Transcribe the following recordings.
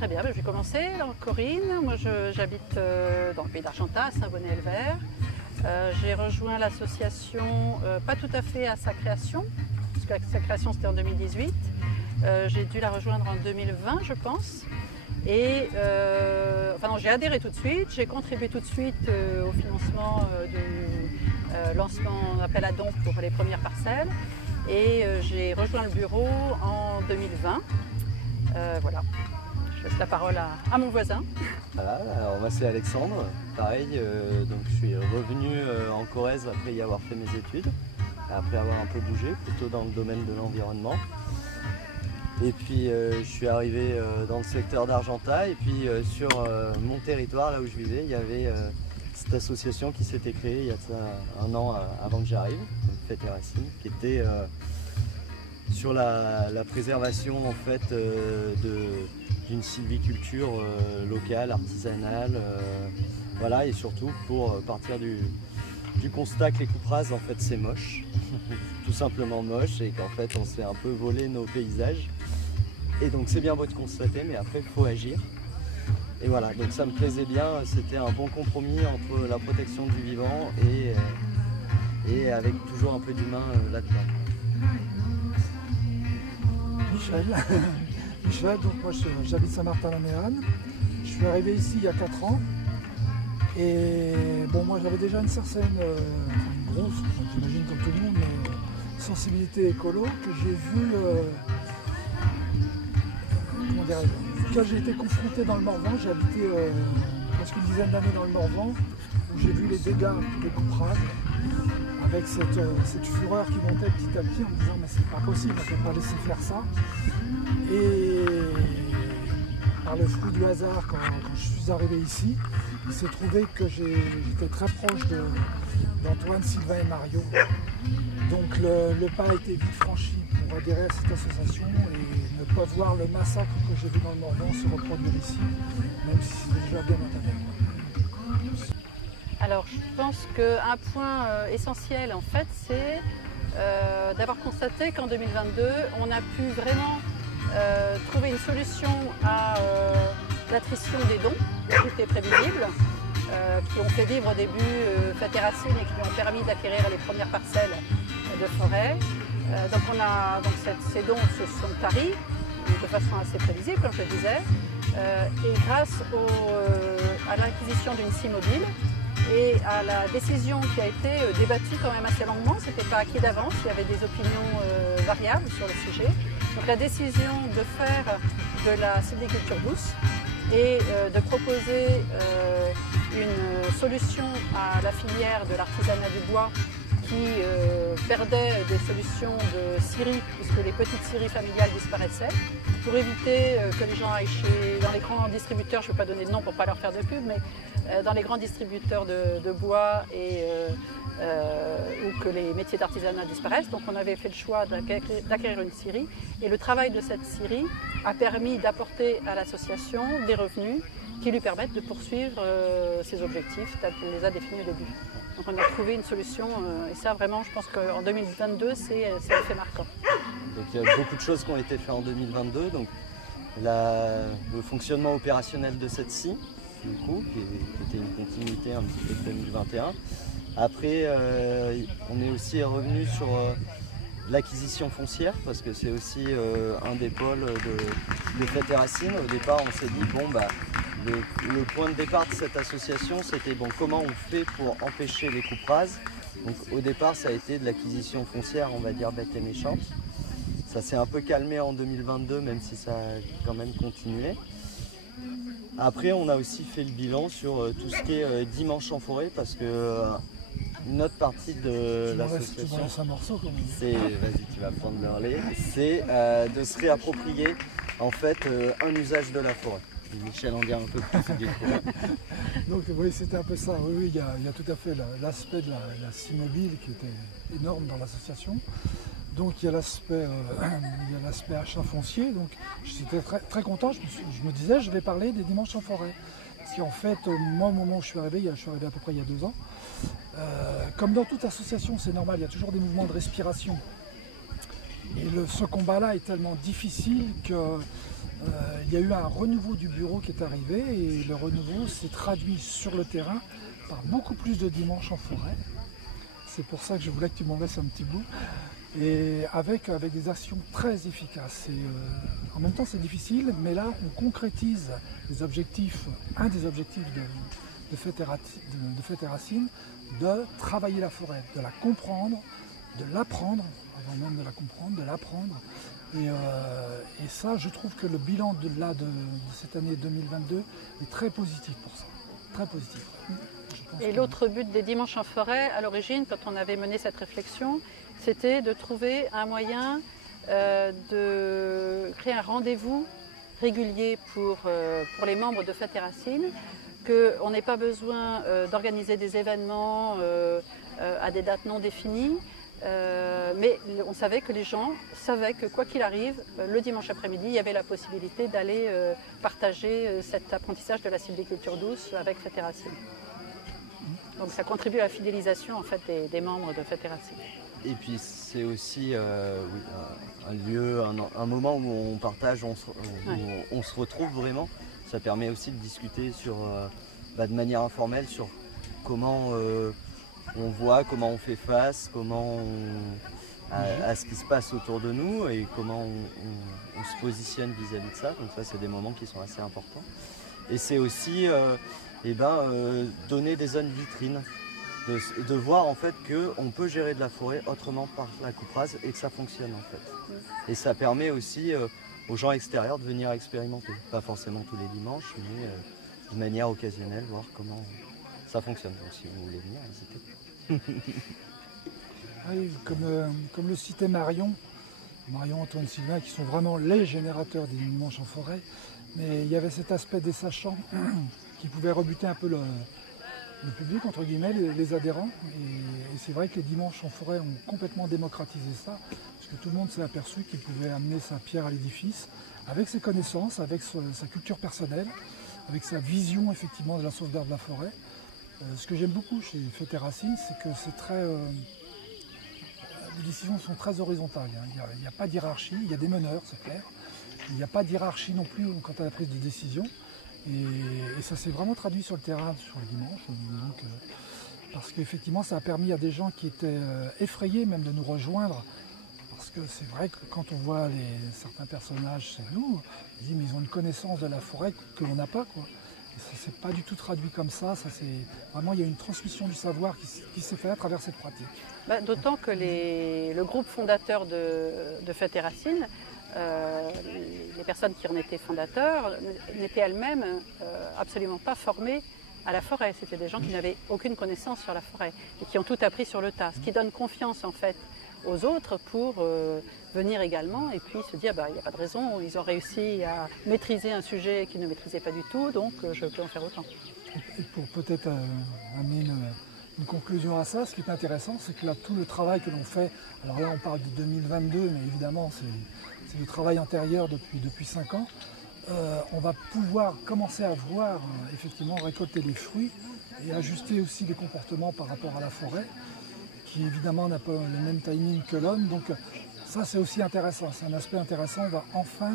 Très bien, je vais commencer. Alors, Corinne, moi j'habite dans le pays d'Argentat, à Saint-Bonnet-le-Vert. J'ai rejoint l'association pas tout à fait à sa création, parce que sa création c'était en 2018. J'ai dû la rejoindre en 2020, je pense. Et j'ai adhéré tout de suite, j'ai contribué tout de suite au financement du lancement d'appel à dons pour les premières parcelles. Et j'ai rejoint le bureau en 2020. Voilà. Je laisse la parole à mon voisin. Voilà, alors moi c'est Alexandre, pareil, donc je suis revenu en Corrèze après y avoir fait mes études, après avoir un peu bougé, plutôt dans le domaine de l'environnement. Et puis je suis arrivé dans le secteur d'Argentat et puis sur mon territoire, là où je vivais, il y avait cette association qui s'était créée il y a un an avant que j'arrive, Fête et Racines, qui était sur la préservation en fait d'une sylviculture locale, artisanale, voilà, et surtout pour partir du constat que les coupes rases en fait c'est moche, tout simplement moche, et qu'en fait on s'est un peu volé nos paysages. Et donc c'est bien beau de constater, mais après il faut agir. Et voilà, donc ça me plaisait bien, c'était un bon compromis entre la protection du vivant et avec toujours un peu d'humain là-dedans. Michel, donc moi j'habite Saint-Martin-la-Méanne. Je suis arrivé ici il y a 4 ans. Et bon, moi j'avais déjà une certaine, une grosse, j'imagine comme tout le monde, mais sensibilité écolo que j'ai vu, comment dirais-je, quand j'ai été confronté dans le Morvan, j'ai habité presque une dizaine d'années dans le Morvan, où j'ai vu les dégâts des coupes rases, avec cette fureur qui montait petit à petit en me disant mais c'est pas possible, on ne peut pas laisser faire ça. Et par le fruit du hasard, quand je suis arrivé ici, il s'est trouvé que j'étais très proche d'Antoine, Sylvain et Mario. Donc le pas a été vite franchi pour adhérer à cette association et ne pas voir le massacre que j'ai vu dans le Morvan se reproduire ici, même si c'est déjà bien entamé. Alors je pense qu'un point essentiel en fait c'est d'avoir constaté qu'en 2022 on a pu vraiment trouver une solution à l'attrition des dons, tout est prévisible, qui ont fait vivre au début Fête et Racines et qui ont permis d'acquérir les premières parcelles de forêt. Donc ces dons se sont taris de façon assez prévisible, comme je le disais, et grâce à l'acquisition d'une scie mobile et à la décision qui a été débattue quand même assez longuement, ce n'était pas acquis d'avance, il y avait des opinions variables sur le sujet. Donc la décision de faire de la sylviculture douce et de proposer une solution à la filière de l'artisanat du bois qui perdait des solutions de scierie, puisque les petites scieries familiales disparaissaient, pour éviter que les gens aillent dans les grands distributeurs, je ne vais pas donner de nom pour ne pas leur faire de pub, mais dans les grands distributeurs de bois ou que les métiers d'artisanat disparaissent. Donc on avait fait le choix d'acquérir une scierie et le travail de cette scierie a permis d'apporter à l'association des revenus qui lui permettent de poursuivre ses objectifs tels qu'elle les a définis au début. Donc on a trouvé une solution et ça vraiment je pense qu'en 2022 c'est un fait marquant. Donc il y a beaucoup de choses qui ont été faites en 2022, donc le fonctionnement opérationnel de cette scie, du coup, qui était une continuité un petit peu de 2021. Après, on est aussi revenu sur l'acquisition foncière, parce que c'est aussi un des pôles de Fête et Racines. Au départ, on s'est dit, bon, bah, le point de départ de cette association, c'était bon, comment on fait pour empêcher les coupes rases. Donc au départ, ça a été de l'acquisition foncière, on va dire bête et méchante. Ça s'est un peu calmé en 2022, même si ça a quand même continué. Après, on a aussi fait le bilan sur tout ce qui est dimanche en forêt, parce que une autre partie de l'association, c'est, vas-y, tu vas prendre le relais, c'est de se réapproprier en fait un usage de la forêt. Michel en dit un peu plus du coup. Donc oui, c'était un peu ça. Oui, il y a tout à fait l'aspect de la scie mobile qui était énorme dans l'association. Donc il y a l'aspect achat foncier. Donc j'étais très, très content. Je me disais, je vais parler des dimanches en forêt. Parce qu'en fait, moi, au moment où je suis arrivé à peu près il y a 2 ans, comme dans toute association, c'est normal, il y a toujours des mouvements de respiration. Et ce combat-là est tellement difficile que il y a eu un renouveau du bureau qui est arrivé et le renouveau s'est traduit sur le terrain par beaucoup plus de dimanches en forêt. C'est pour ça que je voulais que tu m'en laisses un petit bout. Et avec des actions très efficaces. En même temps c'est difficile, mais là on concrétise les objectifs, un des objectifs de Fêtes et Racines, de travailler la forêt, de la comprendre, de l'apprendre, avant même de la comprendre, de l'apprendre. Et ça, je trouve que le bilan de cette année 2022 est très positif pour ça, très positif. Et l'autre but des dimanches en forêt, à l'origine, quand on avait mené cette réflexion, c'était de trouver un moyen de créer un rendez-vous régulier pour les membres de Fêtes et Racines, qu'on n'ait pas besoin d'organiser des événements à des dates non définies, mais on savait que les gens savaient que quoi qu'il arrive, le dimanche après-midi, il y avait la possibilité d'aller partager cet apprentissage de la sylviculture douce avec Fêtes et Racines. Donc ça contribue à la fidélisation en fait, des membres de Fêtes et Racines. Et puis c'est aussi un lieu, un moment où on partage, où on se retrouve vraiment. Ça permet aussi de discuter de manière informelle sur comment on voit, comment on fait face, à ce qui se passe autour de nous et comment on se positionne vis-à-vis de ça. Donc ça, c'est des moments qui sont assez importants. Et c'est aussi donner des zones vitrines, de voir en fait qu'on peut gérer de la forêt autrement par la coupe rase et que ça fonctionne en fait. Et ça permet aussi aux gens extérieurs de venir expérimenter. Pas forcément tous les dimanches, mais de manière occasionnelle, voir comment ça fonctionne. Donc si vous voulez venir, n'hésitez. Oui, comme le citait Marion, Antoine Sylvain, qui sont vraiment les générateurs des dimanches en forêt, mais il y avait cet aspect des sachants qui pouvait rebuter un peu le public, entre guillemets, les adhérents. Et c'est vrai que les dimanches en forêt ont complètement démocratisé ça, parce que tout le monde s'est aperçu qu'il pouvait amener sa pierre à l'édifice, avec ses connaissances, avec sa culture personnelle, avec sa vision effectivement de la sauvegarde de la forêt. Ce que j'aime beaucoup chez Fêtes et Racines, c'est que c'est très... les décisions sont très horizontales. Il n'y a pas de hiérarchie, il y a des meneurs, c'est clair. Il n'y a pas de hiérarchie non plus quant à la prise de décision. Et ça s'est vraiment traduit sur le terrain sur le dimanche. Parce qu'effectivement, ça a permis à des gens qui étaient effrayés même de nous rejoindre. Parce que c'est vrai que quand on voit certains personnages chez nous, on dit mais ils ont une connaissance de la forêt que l'on n'a pas, quoi. Et ça s'est pas du tout traduit comme ça. Vraiment, il y a une transmission du savoir qui s'est faite à travers cette pratique. D'autant que le groupe fondateur de Fêtes et Racines, les personnes qui en étaient fondateurs n'étaient elles-mêmes absolument pas formées à la forêt. C'était des gens qui n'avaient aucune connaissance sur la forêt et qui ont tout appris sur le tas, ce qui donne confiance en fait aux autres pour venir également et puis se dire il n'y a pas de raison, ils ont réussi à maîtriser un sujet qu'ils ne maîtrisaient pas du tout, donc je peux en faire autant. Et pour peut-être amener une conclusion à ça, ce qui est intéressant, c'est que là, tout le travail que l'on fait, alors là on parle de 2022, mais évidemment c'est le travail antérieur depuis 5 ans, on va pouvoir commencer à voir effectivement récolter les fruits et ajuster aussi les comportements par rapport à la forêt, qui évidemment n'a pas le même timing que l'homme. Donc ça c'est aussi intéressant, c'est un aspect intéressant. On va enfin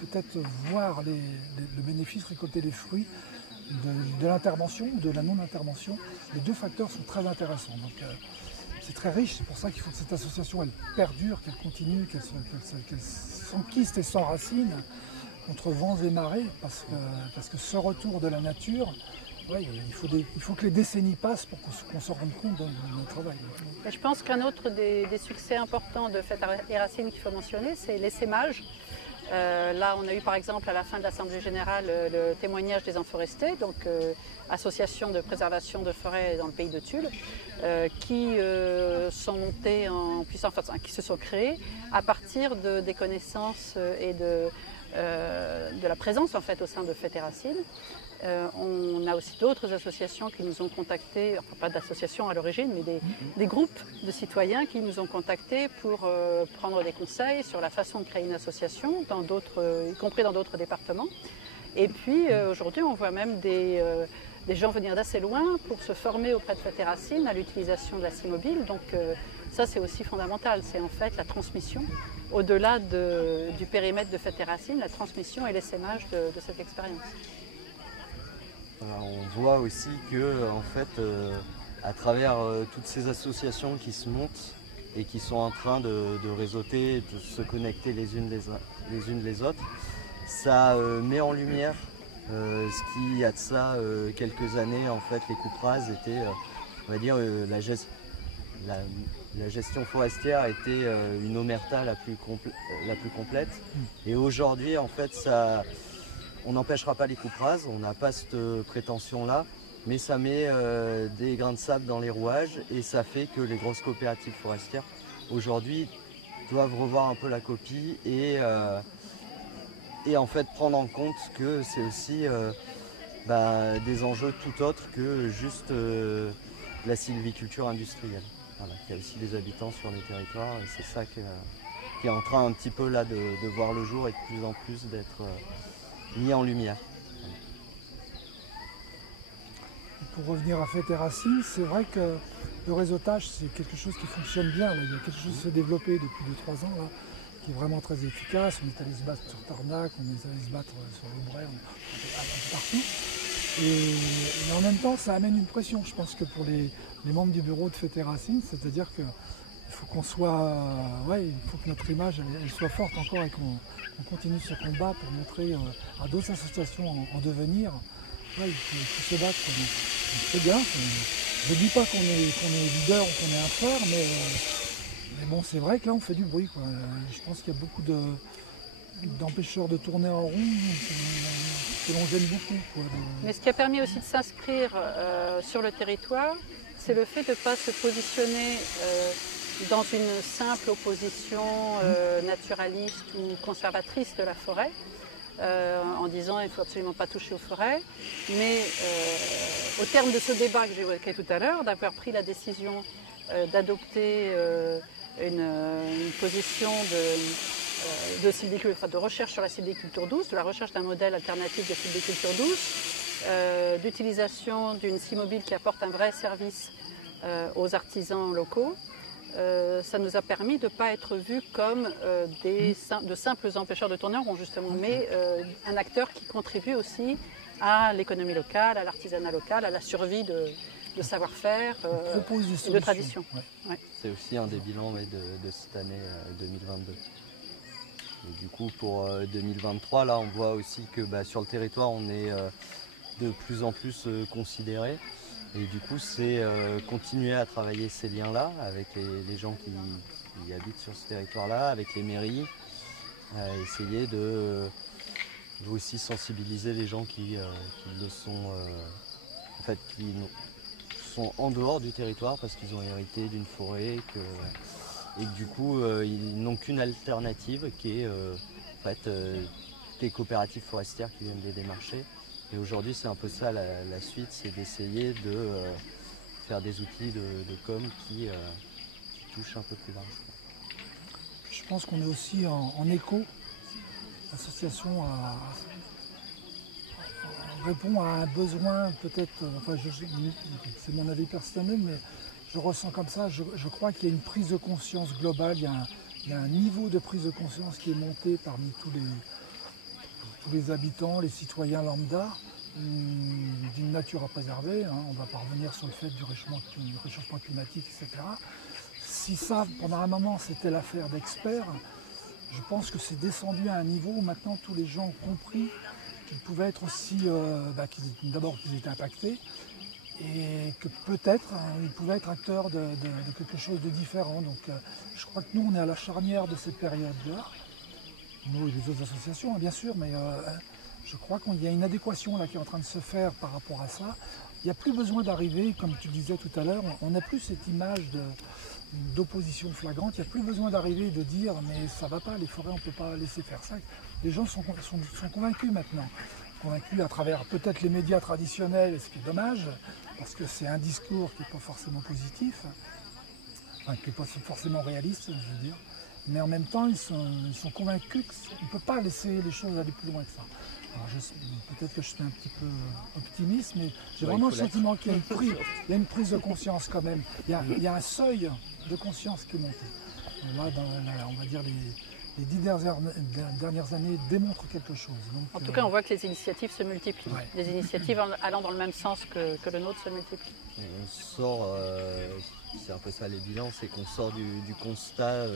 peut-être voir le bénéfice, récolter les fruits de l'intervention ou de la non-intervention. Les deux facteurs sont très intéressants. Donc c'est très riche, c'est pour ça qu'il faut que cette association elle perdure, qu'elle continue, qu'elle s'enquiste et s'enracine contre vents et marées, parce que ce retour de la nature, il faut que les décennies passent pour qu'on se rende compte de notre travail. Et je pense qu'un autre des succès importants de Fêtes et Racines qu'il faut mentionner, c'est l'essaimage. Là, on a eu par exemple à la fin de l'Assemblée Générale le témoignage des Enforestés, donc association de préservation de forêts dans le pays de Tulle, qui sont montés en puissance, qui se sont créés à partir des connaissances et de la présence en fait au sein de Fêtes et Racines. On a aussi d'autres associations qui nous ont contactés, enfin pas d'associations à l'origine, mais des groupes de citoyens qui nous ont contactés pour prendre des conseils sur la façon de créer une association, y compris dans d'autres départements. Et puis aujourd'hui, on voit même des des gens venir d'assez loin pour se former auprès de Fête-et-Racines à l'utilisation de la scie mobile. Donc ça c'est aussi fondamental, c'est en fait la transmission, au-delà du périmètre de Fête-et-Racines, la transmission et l'essaimage de cette expérience. On voit aussi que en fait, à travers toutes ces associations qui se montent et qui sont en train de réseauter, de se connecter les unes les autres, ça met en lumière ce qui, il y a de ça quelques années, en fait, les coupes rases étaient, on va dire, la gestion forestière était une omerta la plus complète. Et aujourd'hui, en fait, on n'empêchera pas les coupes rases, on n'a pas cette prétention-là, mais ça met des grains de sable dans les rouages et ça fait que les grosses coopératives forestières, aujourd'hui, doivent revoir un peu la copie et en fait prendre en compte que c'est aussi des enjeux tout autres que juste la sylviculture industrielle. Voilà, qu'il y a aussi des habitants sur les territoires et c'est ça qui est en train un petit peu là de voir le jour et de plus en plus d'être mis en lumière. Pour revenir à Fête-et-Racines, c'est vrai que le réseautage c'est quelque chose qui fonctionne bien. Là. Il y a quelque chose qui s'est développé depuis 2-3 ans là, qui est vraiment très efficace. On est allé se battre sur Tarnac, on est allé se battre sur le Bray, un peu partout. Et en même temps, ça amène une pression, je pense que pour les membres du bureau de Fête-et-Racines, c'est-à-dire qu'il faut qu'on soit, il faut que notre image elle soit forte encore et qu'on continue ce combat pour montrer à d'autres associations en devenir. Il faut se battre. Donc, c'est bien. Je ne dis pas qu'on est leader ou qu'on est un frère, mais bon, c'est vrai que là, on fait du bruit, quoi. Je pense qu'il y a beaucoup d'empêcheurs de tourner en rond que l'on gêne beaucoup, quoi. Mais ce qui a permis aussi de s'inscrire sur le territoire, c'est le fait de ne pas se positionner dans une simple opposition naturaliste ou conservatrice de la forêt, en disant il ne faut absolument pas toucher aux forêts. Mais au terme de ce débat que j'évoquais tout à l'heure, d'avoir pris la décision d'adopter une position de recherche sur la sylviculture douce, de la recherche d'un modèle alternatif de sylviculture douce, d'utilisation d'une scie mobile qui apporte un vrai service aux artisans locaux, ça nous a permis de ne pas être vus comme de simples empêcheurs de tourner en rond justement, mais un acteur qui contribue aussi à l'économie locale, à l'artisanat local, à la survie de savoir-faire et de tradition. Ouais. Ouais. C'est aussi un des bilans de cette année 2022. Et du coup pour 2023, là on voit aussi que sur le territoire on est de plus en plus considéré. Et du coup, c'est continuer à travailler ces liens-là avec les gens qui habitent sur ce territoire-là, avec les mairies, essayer de aussi sensibiliser les gens qui le sont, qui sont en dehors du territoire parce qu'ils ont hérité d'une forêt et que du coup, ils n'ont qu'une alternative qui est des coopératives forestières qui viennent les démarcher. Et aujourd'hui, c'est un peu ça la suite, c'est d'essayer de faire des outils de com qui touchent un peu plus large. Je pense qu'on est aussi en écho. L'association répond à un besoin peut-être, c'est mon avis personnel, mais je ressens comme ça, je crois qu'il y a une prise de conscience globale, il y a un niveau de prise de conscience qui est monté parmi tous les habitants, les citoyens lambda, d'une nature à préserver. On va pas revenir sur le fait du réchauffement climatique, etc. Si ça, pendant un moment, c'était l'affaire d'experts, je pense que c'est descendu à un niveau où maintenant tous les gens ont compris qu'ils pouvaient être aussi, d'abord qu'ils étaient impactés, et que peut-être ils pouvaient être acteurs de quelque chose de différent. Donc je crois que nous, on est à la charnière de cette période-là. Nous et les autres associations, bien sûr, mais je crois qu'il y a une adéquation là qui est en train de se faire par rapport à ça. Il n'y a plus besoin d'arriver, comme tu disais tout à l'heure, on n'a plus cette image d'opposition flagrante, il n'y a plus besoin d'arriver et de dire mais ça ne va pas, les forêts on ne peut pas laisser faire ça. Les gens sont convaincus maintenant, convaincus à travers peut-être les médias traditionnels, ce qui est dommage, parce que c'est un discours qui n'est pas forcément positif, qui n'est pas forcément réaliste, je veux dire. Mais en même temps, ils sont convaincus qu'on ne peut pas laisser les choses aller plus loin que ça. Peut-être que je suis un petit peu optimiste, mais j'ai Ouais, vraiment il le faut sentiment qu'il y a une prise de conscience quand même. Il y a un seuil de conscience qui est monté. Là, on va dire les 10 dernières années démontrent quelque chose. Donc, En tout cas, on voit que les initiatives se multiplient. Ouais. Les initiatives allant dans le même sens que le nôtre se multiplient. On sort, c'est un peu ça les bilans, c'est qu'on sort du constat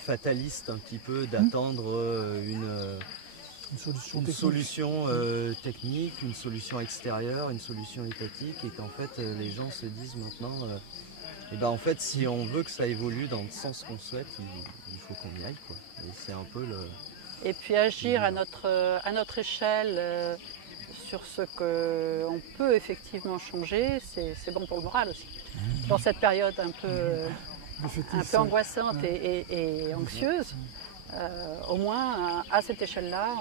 fataliste un petit peu d'attendre une solution une technique. solution technique, une solution extérieure, une solution étatique, et qu'en fait les gens se disent maintenant, et ben en fait si on veut que ça évolue dans le sens qu'on souhaite, il faut qu'on y aille, quoi. Et c'est un peu le... Et puis agir à notre échelle sur ce qu'on peut effectivement changer, c'est bon pour le moral aussi. Dans cette période un peu angoissante et anxieuse, au moins à cette échelle-là,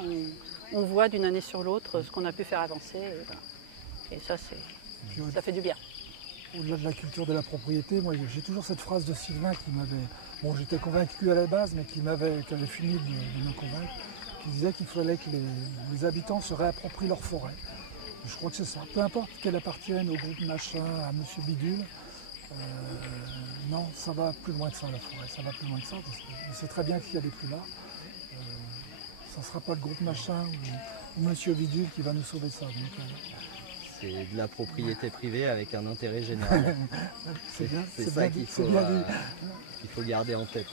on voit d'une année sur l'autre ce qu'on a pu faire avancer. Et ça, ça fait du bien. Au-delà de la culture de la propriété, moi j'ai toujours cette phrase de Sylvain qui m'avait, bon j'étais convaincu à la base, mais qui avait fini de me convaincre, qui disait qu'il fallait que les habitants se réapproprient leur forêt. Je crois que c'est ça. Peu importe qu'elle appartienne au groupe machin, à Monsieur Bidule, non, ça va plus loin que ça la forêt, ça va plus loin que ça, parce qu'on sait très bien qu'il y a des plus là. Ça ne sera pas le groupe machin ou Monsieur Bidule qui va nous sauver ça. Donc, c'est de la propriété privée avec un intérêt général. c'est ça qu'il faut garder en tête.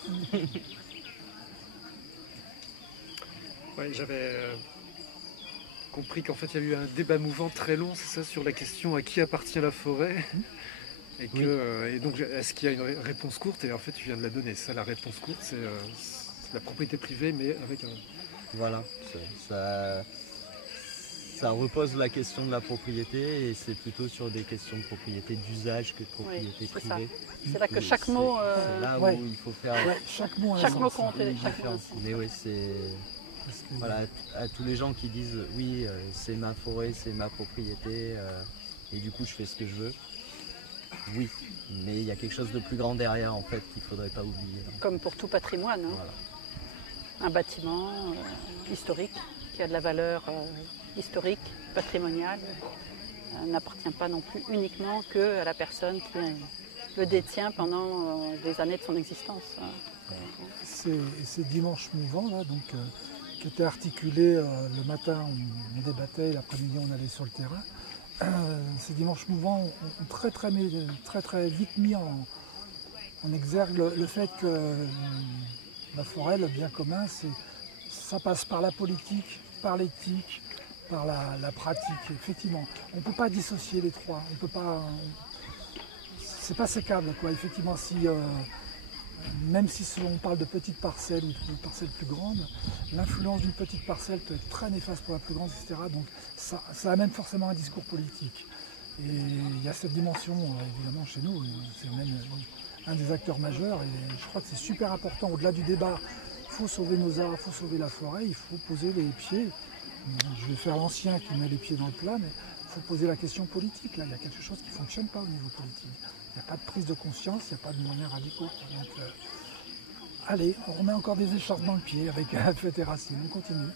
Ouais, j'avais compris qu'en fait il y a eu un débat mouvant très long, c'est ça, sur la question à qui appartient la forêt. Et donc est-ce qu'il y a une réponse courte? Et en fait tu viens de la donner. Ça, la réponse courte, c'est la propriété privée, mais avec un... Voilà, ça repose la question de la propriété, et c'est plutôt sur des questions de propriété d'usage que de propriété privée. C'est là que chaque mot... c'est là où il faut faire... chaque mot compte. Mais oui, c'est... Voilà, à tous les gens qui disent oui, c'est ma forêt, c'est ma propriété, et du coup je fais ce que je veux. Oui, mais il y a quelque chose de plus grand derrière en fait qu'il ne faudrait pas oublier. Comme pour tout patrimoine. Hein. Voilà. Un bâtiment historique qui a de la valeur historique, patrimoniale, n'appartient pas non plus uniquement qu'à la personne qui le détient pendant des années de son existence. Ces dimanches mouvants là, donc, qui étaient articulés le matin, on débattait, l'après-midi on allait sur le terrain. Ces dimanches mouvants ont très vite mis en exergue le fait que la forêt, le bien commun, ça passe par la politique, par l'éthique, par la pratique. Effectivement, on ne peut pas dissocier les trois. On peut pas. C'est pas sécable, quoi. Effectivement, même si on parle de petites parcelles ou de parcelles plus grandes, l'influence d'une petite parcelle peut être très néfaste pour la plus grande, etc. Donc ça amène forcément un discours politique. Et il y a cette dimension, évidemment, chez nous, c'est même un des acteurs majeurs. Et je crois que c'est super important, au-delà du débat, il faut sauver nos arbres, il faut sauver la forêt, il faut poser les pieds. Je vais faire l'ancien qui met les pieds dans le plat, mais il faut poser la question politique. Là, il y a quelque chose qui ne fonctionne pas au niveau politique. Il n'y a pas de prise de conscience, il n'y a pas de moyens radicaux. Donc, allez, on remet encore des écharpes dans le pied avec Fête et Racine, on continue.